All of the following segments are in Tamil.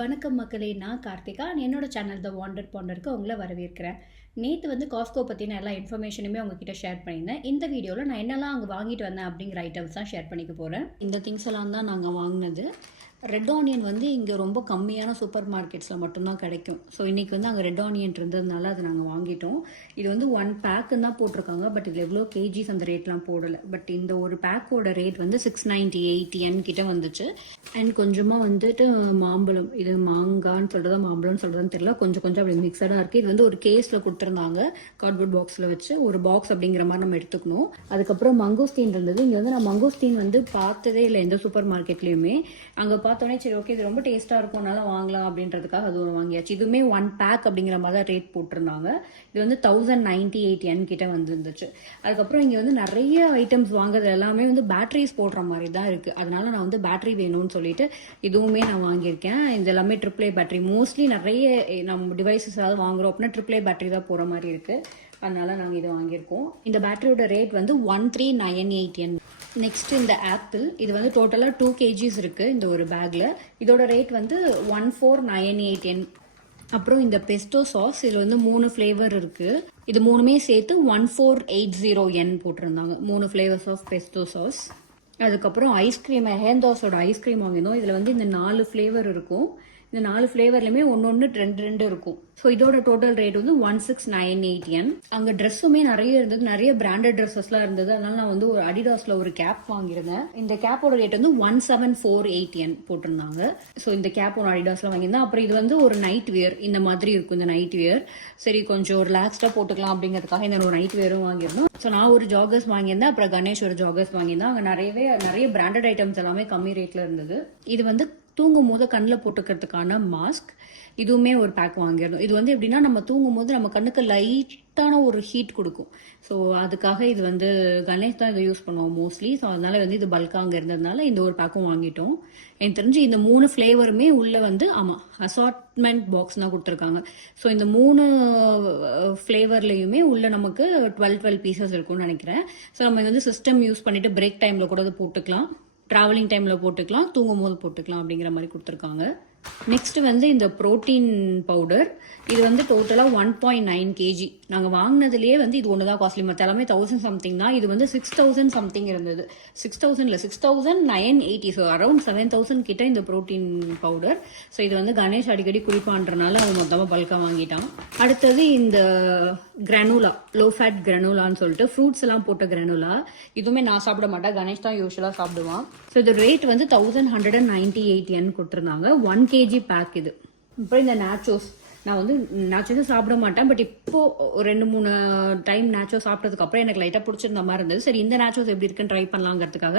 வணக்கம் மக்களே, நான் கார்த்திகா. என்னோட சேனல் த வாண்டட் பாண்டருக்கு உங்களை வரவேற்கிறேன். நேற்று வந்து காஸ்கோ பற்றின எல்லா இன்ஃபர்மேஷனுமே உங்ககிட்ட ஷேர் பண்ணியிருந்தேன். இந்த வீடியோவில் நான் என்னெல்லாம் அங்கே வாங்கிட்டு வந்தேன் அப்படிங்கிற ஐட்டம்ஸ் தான் ஷேர் பண்ணிக்க போகிறேன். இந்த திங்ஸ் எல்லாம் தான் நாங்கள் வாங்கினது. ரெட் ஆனியன் வந்து இங்கே ரொம்ப கம்மியான சூப்பர் மார்க்கெட்ஸில் மட்டும்தான் கிடைக்கும். ஸோ இன்றைக்கி வந்து அங்கே ரெட் ஆனியன் இருந்ததுனால அதை நாங்கள் வாங்கிட்டோம். இது வந்து 1 பேக்குன்னு தான் போட்டிருக்காங்க. பட் இதில் எவ்வளோ கேஜிஸ் அந்த ரேட்லாம் போடலை. பட் இந்த ஒரு பேக்கோட ரேட் வந்து 698 yen கிட்ட வந்துச்சு. அண்ட் கொஞ்சமாக வந்துட்டு மாம்பழம், இது மாங்கான்னு சொல்கிறதா மாம்பழம்னு சொல்கிறதுன்னு தெரியல, கொஞ்சம் அப்படி மிக்சடாக இருக்குது. இது வந்து ஒரு கேஸில் கொடுத்துருந்தாங்க, கார்ட்போர்ட் பாக்ஸில் வச்சு ஒரு பாக்ஸ் அப்படிங்கிற மாதிரி நம்ம எடுத்துக்கணும். அதுக்கப்புறம் மங்கோஸ்தீன் இருந்தது. இங்கே வந்து நான் மங்கோஸ்தீன் வந்து பார்த்ததே இல்லை எந்த சூப்பர் மார்க்கெட்லேயுமே. அங்கே பார்த்தோன்னே சரி ஓகே இது ரொம்ப டேஸ்ட்டாக இருக்கும்னால வாங்கலாம் அப்படின்றதுக்காக அது ஒன்று வாங்கியாச்சு. இதுவுமே 1 பேக் அப்படிங்கிற மாதிரி தான் ரேட் போட்டிருந்தாங்க. இது வந்து 1098 yen கிட்ட வந்துருந்துச்சு. அதுக்கப்புறம் இங்கே வந்து நிறைய ஐட்டம்ஸ் வாங்குறது எல்லாமே வந்து பேட்டரிஸ் போடுற மாதிரி தான் இருக்குது. அதனால நான் வந்து பேட்டரி வேணும்னு சொல்லிட்டு இதுவுமே நான் வாங்கியிருக்கேன். இது எல்லாமே AAA பேட்டரி. மோஸ்ட்லி நிறைய நம்ம டிவைசஸ் ஏதாவது வாங்குறோம் அப்படின்னா AAA பேட்டரி தான் போகிற மாதிரி இருக்குது. அதனால நாங்கள் இதை வாங்கியிருக்கோம். இந்த பேட்டரியோட ரேட் வந்து 1398 yen. நெக்ஸ்ட் இந்த ஆப்பிள், இது வந்து டோட்டலாக 2 kgs இருக்குது இந்த ஒரு பேக்கில். இதோட ரேட் வந்து 1498 yen. அப்புறம் இந்த பெஸ்டோ சாஸ், இதில் வந்து 3 ஃப்ளேவர் இருக்குது. இது 3மே சேர்த்து 1480 yen போட்டிருந்தாங்க. 3 ஃப்ளேவர்ஸ் ஆஃப் பெஸ்டோ சாஸ். அதுக்கப்புறம் ஐஸ்கிரீம், ஹேந்தாஸோட ஐஸ்கிரீம் வாங்கினோம். இதில் வந்து இந்த 4 ஃப்ளேவர் இருக்கும். இந்த 4 ஃப்ளேவர்லையுமே ஒன்று 2 இருக்கும். ஸோ இதோட டோட்டல் ரேட் வந்து 1698 yen. அங்கே ட்ரெஸ்ஸுமே நிறைய இருந்தது, நிறைய பிராண்டட் ட்ரெஸ்ஸஸ்லாம் இருந்தது. அதனால நான் வந்து ஒரு அடிடாஸில் ஒரு கேப் வாங்கியிருந்தேன். இந்த கேப்போட ரேட் வந்து 1748 yen போட்டிருந்தாங்க. ஸோ இந்த கேப் ஒரு அடிடாஸில் வாங்கியிருந்தேன். அப்புறம் இது வந்து ஒரு நைட் வியர் இந்த மாதிரி இருக்கும். இந்த நைட் வியர் சரி கொஞ்சம் ரிலாக்ஸ்டாக போட்டுக்கலாம் அப்படிங்கிறதுக்காக இந்த ஒரு நைட் வியரும் வாங்கியிருந்தோம். ஸோ நான் ஒரு ஜாகர்ஸ் வாங்கியிருந்தேன், அப்புறம் கணேஷ் ஒரு ஜாகர்ஸ் வாங்கியிருந்தேன். அங்கே நிறைய பிராண்டட் ஐட்டம்ஸ் எல்லாமே கம்மி ரேட்டில் இருந்தது. இது வந்து தூங்கும் போது கண்ணில் போட்டுக்கிறதுக்கான மாஸ்க், இதுவுமே ஒரு பேக் வாங்கிடணும். இது வந்து எப்படின்னா நம்ம தூங்கும் போது நம்ம கண்ணுக்கு லைட்டான ஒரு ஹீட் கொடுக்கும். ஸோ அதுக்காக இது வந்து கணேஷ் தான் இதை யூஸ் பண்ணுவோம் மோஸ்ட்லி. ஸோ அதனால வந்து இது பல்காக அங்கே இருந்ததுனால இந்த ஒரு பேக்கும் வாங்கிட்டோம். எனக்கு தெரிஞ்சு இந்த 3 ஃப்ளேவருமே உள்ள வந்து ஆமாம் அசார்ட்மெண்ட் பாக்ஸ் தான் கொடுத்துருக்காங்க. ஸோ இந்த 3 ஃப்ளேவர்லையுமே உள்ள நமக்கு 12 பீசஸ் இருக்கும்னு நினைக்கிறேன். ஸோ நம்ம இது வந்து சிஸ்டம் யூஸ் பண்ணிட்டு பிரேக் டைமில் கூட போட்டுக்கலாம், ட்ராவலிங் டைமில் போட்டுக்கலாம், தூங்கும் போது போட்டுக்கலாம் அப்படிங்கிற மாதிரி கொடுத்துருக்காங்க. நெக்ஸ்ட் வந்து இந்த ப்ரோட்டீன் பவுடர், இது வந்து டோட்டலாக 1.9 kg. நாங்கள் வாங்கினதுலேயே வந்து இது ஒன்று தான் காஸ்ட்லி, மற்ற எல்லாமே 1000 சம்திங் தான். இது வந்து 6000 சம்திங் இருந்தது. 6980. ஸோ அரௌண்ட் 7000 கிட்ட இந்த ப்ரோட்டீன் பவுடர். ஸோ இது வந்து கணேஷ் அடிக்கடி குடிப்பான்றனால அவன் மொத்தமாக பல்காக வாங்கிட்டான். அடுத்தது இந்த கிரானுலா, லோ ஃபேட் கிரானுலான்னு சொல்லிட்டு ஃப்ரூட்ஸ் எல்லாம் போட்ட கிரானுலா. இதுவுமே நான் சாப்பிட மாட்டேன், கணேஷ் தான் யூஸ்வலாக சாப்பிடுவான். ஸோ இது ரேட் வந்து 1198 yen கொடுத்துருந்தாங்க. 1 kg பேக் இது. அப்புறம் இந்த நாச்சோஸ், நான் வந்து நாச்சோஸும் சாப்பிட மாட்டேன். பட் இப்போ 2-3 டைம் நாச்சோஸ் சாப்பிட்டதுக்கு அப்புறம் எனக்கு லைட்டாக பிடிச்சிருந்த மாதிரி இருந்தது. சரி இந்த நாச்சோஸ் எப்படி இருக்குன்னு ட்ரை பண்ணலாங்கிறதுக்காக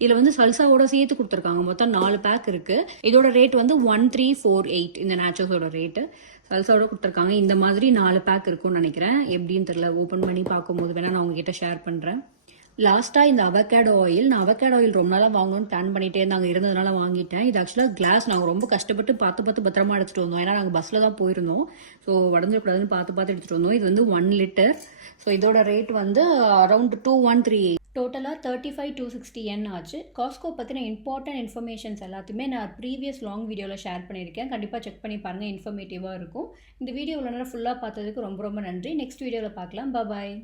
இதில் வந்து சல்சாவோட சேர்த்து கொடுத்துருக்காங்க. மொத்தம் 4 பேக் இருக்கு. இதோட ரேட் வந்து 1348. இந்த நாச்சோஸோட ரேட்டு சல்சாவோட கொடுத்துருக்காங்க. இந்த மாதிரி 4 பேக் இருக்கும்னு நினைக்கிறேன். எப்படின்னு தெரியல, ஓப்பன் பண்ணி பார்க்கும்போது வேணா நான் உங்ககிட்ட ஷேர் பண்ணுறேன். லாஸ்ட்டாக இந்த அவகேடோ ஆயில், நான் அவகேடோ ஆயில் ரொம்ப நாளாக வாங்கணும்னு பிளான் பண்ணிட்டே இருந்தாங்க, இருந்ததுனால வாங்கிட்டேன். இது ஆக்சுவலாக கிளாஸ் நாங்கள் ரொம்ப கஷ்டப்பட்டு பார்த்து பத்திரமா எடுத்துகிட்டு வந்தோம். ஏன்னா நாங்கள் பஸ்ஸில் தான் போயிருந்தோம். ஸோ உடஞ்சிடக்கூடாதுன்னு பார்த்து எடுத்துகிட்டு வந்தோம். இது வந்து 1 லிட்டர். ஸோ இதோட ரேட் வந்து அரௌண்ட் 2138. டோட்டலாக 35,260 yen ஆச்சு. காஸ்கோ பற்றின இம்பார்ட்டன்ட் இன்ஃபர்மேஷன்ஸ் எல்லாத்தையுமே நான் ப்ரீவியஸ் லாங் வீடியோவில் ஷேர் பண்ணியிருக்கேன். கண்டிப்பாக செக் பண்ணி பாருங்கள், இன்ஃபர்மேட்டிவாக இருக்கும். இந்த வீடியோவில் ஃபுல்லாக பார்த்ததுக்கு ரொம்ப நன்றி. நெக்ஸ்ட் வீடியோவில் பார்க்கலாம். பாய்.